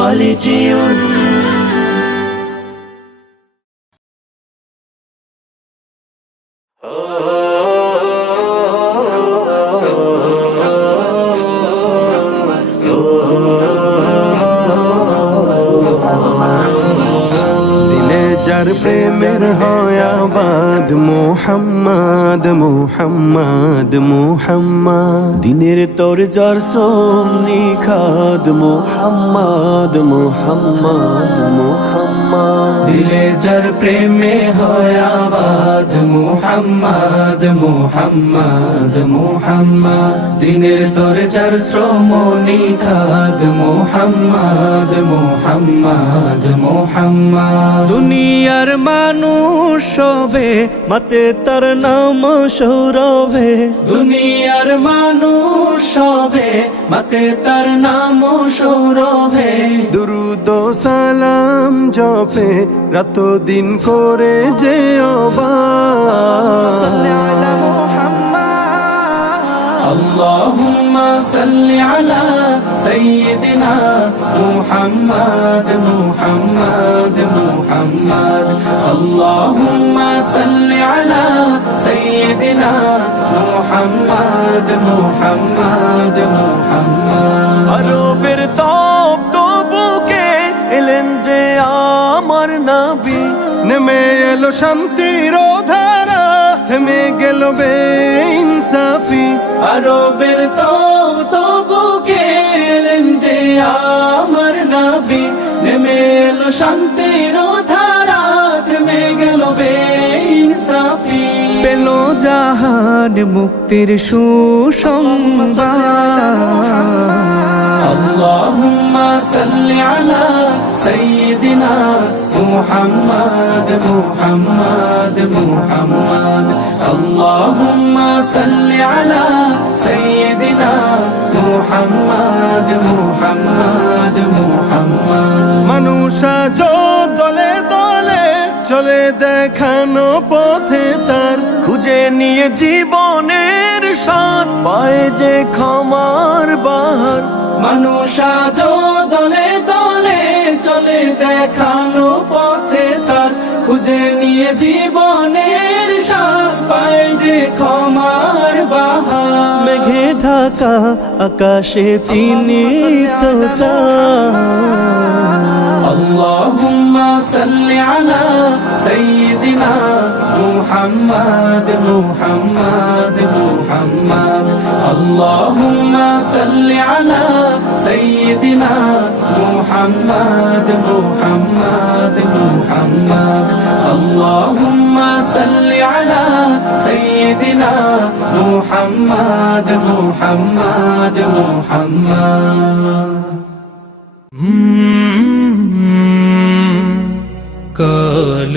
خالدون যার প্রেমের হয় আবাদ মোহাম্মদ মোহাম্মদ মোহাম্মদ দিনের তোর যার শ্রম নিখাদ মোহাম্মদ মোহাম্মদ মোহাম্মদ দিলে যার প্রেমে হয় আবাদ মোহাম্মদ মোহাম্মদ মোহাম্মদ দিনের তোর যার শ্রম নিখাদ মোহাম্মদ মোহাম্মদ মোহাম্মদ দুনিয়ার মানুষ সবে মাতে তার নাম সৌরভে দুনিয়ার মানুষ সবে মাতে তার নাম সৌরভে দুরুদ ও সালাম জপে রাত দিন করে যে اللهم صل على سيدنا محمد محمد محمد اللهم صل على سيدنا محمد محمد محمد আরবের তপ্ত বুকে এলেন যে আমার নবী নেমে এলো শান্তির ধারা থেমে গেল বেইনসাফি আরবের বুকে এলেন যে আমার নবী নেমে এলো শান্তির ধারা থেমে গেল বেইনসাফি পেল জাহান মুক্তির সুসংবাদ اللهم صل على سيدنا محمد محمد محمد اللهم صل على سيدنا محمد محمد محمد মানুষ আজ দলে দলে চলে দেখানো পথে তার খুঁজে নিয়ে জীবনের স্বাদ পায় যে ক্ষমার বাহার মানুষ আজ দলে দলে চলে দেখানো পথে তার খুঁজে নিয়ে জীবনের স্বাদ পায় যে ক্ষমার বাহার মেঘে ঢাকা আকাশে তিনি তো চাঁদ اللهم صل على سيدنا محمد محمد محمد اللهم صل على سيدنا محمد محمد محمد اللهم صل على سيدنا محمد محمد محمد কাল